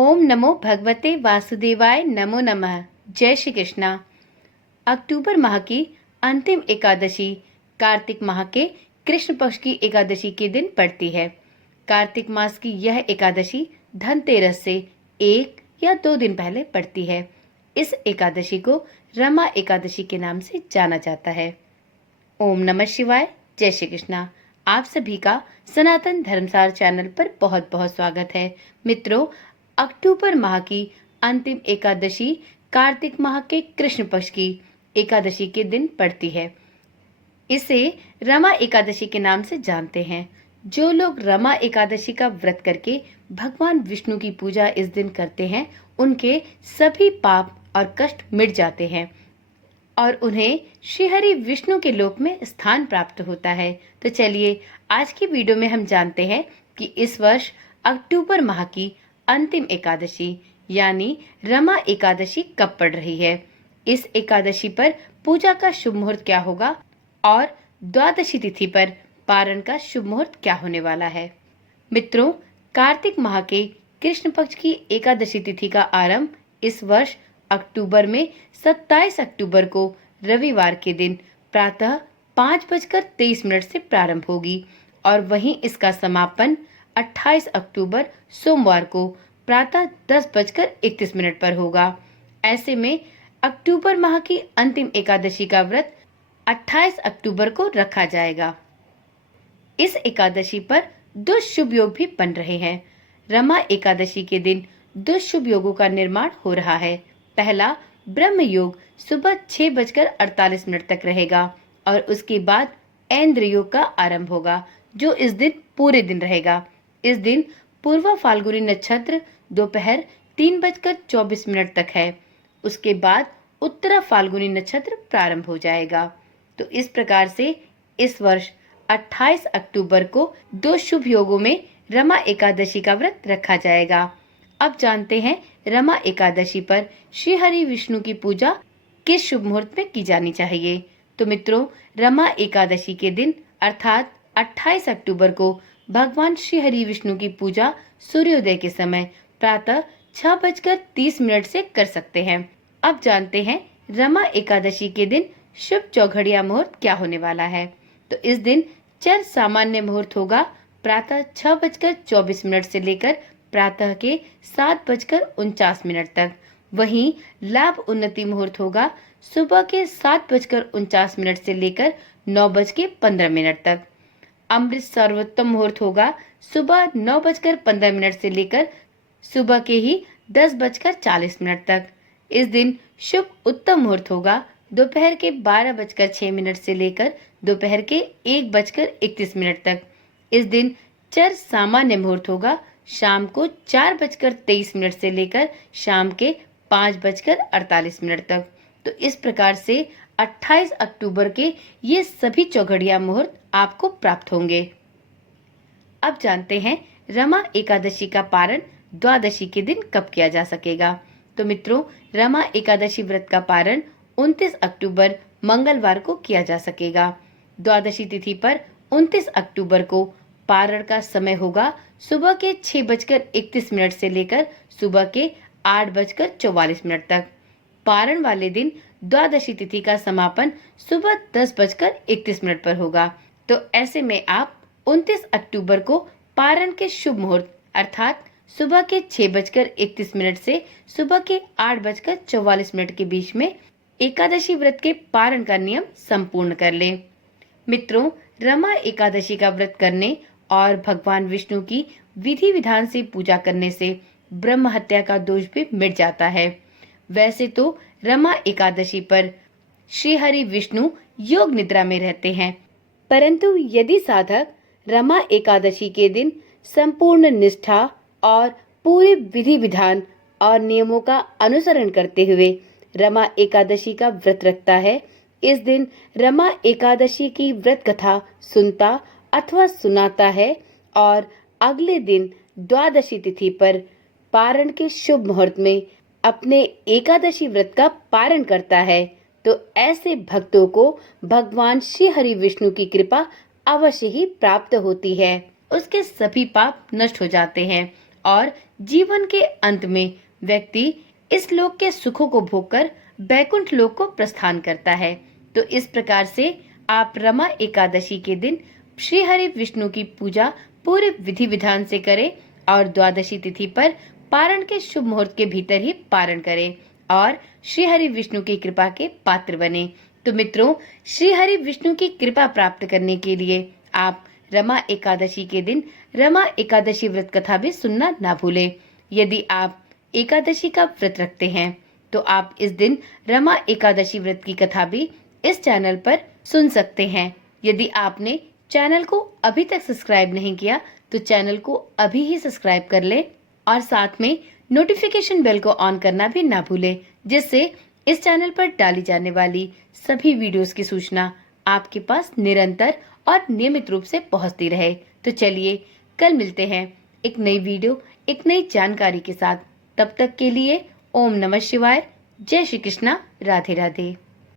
ओम नमो भगवते वासुदेवाय नमो नमः। जय श्री कृष्णा। अक्टूबर माह की अंतिम एकादशी कार्तिक माह के कृष्ण पक्ष की एकादशी के दिन पड़ती है। कार्तिक मास की यह एकादशी धनतेरस से 1 या 2 दिन पहले पड़ती है। इस एकादशी को रमा एकादशी के नाम से जाना जाता है। ओम नमः शिवाय। जय श्री कृष्णा। आप सभी का सनातन धर्मसार चैनल पर बहुत बहुत स्वागत है। मित्रों, अक्टूबर माह की अंतिम एकादशी कार्तिक माह के कृष्ण पक्ष की एकादशी के दिन पड़ती है। इसे रमा एकादशी के नाम से जानते हैं। जो लोग रमा एकादशी का व्रत करके भगवान विष्णु की पूजा इस दिन करते हैं, उनके सभी पाप और कष्ट मिट जाते हैं और उन्हें श्रीहरि विष्णु के लोक में स्थान प्राप्त होता है। तो चलिए आज की वीडियो में हम जानते हैं कि इस वर्ष अक्टूबर माह की अंतिम एकादशी यानी रमा एकादशी कब पड़ रही है। इस एकादशी पर पूजा का शुभ मुहूर्त क्या होगा और द्वादशी तिथि पर पारण का शुभ मुहूर्त क्या होने वाला है। मित्रों, कार्तिक माह के कृष्ण पक्ष की एकादशी तिथि का आरंभ इस वर्ष अक्टूबर में 27 अक्टूबर को रविवार के दिन प्रातः 5:23 से प्रारंभ होगी और वहीं इसका समापन 28 अक्टूबर सोमवार को प्रातः 10:31 पर होगा। ऐसे में अक्टूबर माह की अंतिम एकादशी का व्रत 28 अक्टूबर को रखा जाएगा। इस एकादशी पर 2 शुभ योग भी बन रहे हैं। रमा एकादशी के दिन 2 शुभ योगों का निर्माण हो रहा है। पहला ब्रह्म योग सुबह 6:48 तक रहेगा और उसके बाद ऐन्द्र योग का आरंभ होगा, जो इस दिन पूरे दिन रहेगा। इस दिन पूर्व फाल्गुनी नक्षत्र दोपहर 3:24 तक है। उसके बाद उत्तरा फाल्गुनी नक्षत्र प्रारंभ हो जाएगा। तो इस प्रकार से इस वर्ष 28 अक्टूबर को 2 शुभ योगों में रमा एकादशी का व्रत रखा जाएगा। अब जानते हैं रमा एकादशी पर श्री हरि विष्णु की पूजा किस शुभ मुहूर्त में की जानी चाहिए। तो मित्रों, रमा एकादशी के दिन अर्थात 28 अक्टूबर को भगवान श्री हरि विष्णु की पूजा सूर्योदय के समय प्रातः 6:30 से कर सकते हैं। अब जानते हैं रमा एकादशी के दिन शुभ चौघड़िया मुहूर्त क्या होने वाला है। तो इस दिन चर सामान्य मुहूर्त होगा प्रातः 6:24 से लेकर प्रातः के 7:49 तक। वहीं लाभ उन्नति मुहूर्त होगा सुबह के 7:49 से लेकर 9:15 तक। अमृत सर्वोत्तम मुहूर्त होगा सुबह 9:15 से लेकर सुबह के ही 10:40 तक। इस दिन शुभ उत्तम मुहूर्त होगा दोपहर के 12:06 से लेकर दोपहर के 1:31 तक। इस दिन चर सामान्य मुहूर्त होगा शाम को 4:23 से लेकर शाम के 5:48 तक। तो इस प्रकार से 28 अक्टूबर के ये सभी चौघड़िया मुहूर्त आपको प्राप्त होंगे। अब जानते हैं रमा एकादशी का पारण द्वादशी के दिन कब किया जा सकेगा। तो मित्रों, रमा एकादशी व्रत का पारण 29 अक्टूबर मंगलवार को किया जा सकेगा। द्वादशी तिथि पर 29 अक्टूबर को पारण का समय होगा सुबह के 6:31 से लेकर सुबह के 8:44 तक। पारण वाले दिन द्वादशी तिथि का समापन सुबह 10:31 पर होगा। तो ऐसे में आप 29 अक्टूबर को पारण के शुभ मुहूर्त अर्थात सुबह के 6:31 से सुबह के 8:44 के बीच में एकादशी व्रत के पारण का नियम संपूर्ण कर लें। मित्रों, रमा एकादशी का व्रत करने और भगवान विष्णु की विधि विधान से पूजा करने से ब्रह्म हत्या का दोष भी मिट जाता है। वैसे तो रमा एकादशी पर श्री हरि विष्णु योग निद्रा में रहते हैं, परंतु यदि साधक रमा एकादशी के दिन संपूर्ण निष्ठा और पूरे विधि विधान और नियमों का अनुसरण करते हुए रमा एकादशी का व्रत रखता है, इस दिन रमा एकादशी की व्रत कथा सुनता अथवा सुनाता है और अगले दिन द्वादशी तिथि पर पारण के शुभ मुहूर्त में अपने एकादशी व्रत का पारण करता है, तो ऐसे भक्तों को भगवान श्री हरि विष्णु की कृपा अवश्य ही प्राप्त होती है। उसके सभी पाप नष्ट हो जाते हैं और जीवन के अंत में व्यक्ति इस लोक के सुखों को भोगकर बैकुंठ लोक को प्रस्थान करता है। तो इस प्रकार से आप रमा एकादशी के दिन श्री हरि विष्णु की पूजा पूरे विधि विधान से करें और द्वादशी तिथि पर पारण के शुभ मुहूर्त के भीतर ही पारण करें और श्री हरि विष्णु की कृपा के पात्र बने। तो मित्रों, श्री हरि विष्णु की कृपा प्राप्त करने के लिए आप रमा एकादशी के दिन रमा एकादशी व्रत कथा भी सुनना ना भूलें। यदि आप एकादशी का व्रत रखते हैं तो आप इस दिन रमा एकादशी व्रत की कथा भी इस चैनल पर सुन सकते हैं। यदि आपने चैनल को अभी तक सब्सक्राइब नहीं किया तो चैनल को अभी ही सब्सक्राइब कर लें और साथ में नोटिफिकेशन बेल को ऑन करना भी ना भूलें, जिससे इस चैनल पर डाली जाने वाली सभी वीडियोस की सूचना आपके पास निरंतर और नियमित रूप से पहुंचती रहे। तो चलिए कल मिलते हैं एक नई वीडियो, एक नई जानकारी के साथ। तब तक के लिए ओम नमः शिवाय, जय श्री कृष्णा, राधे राधे।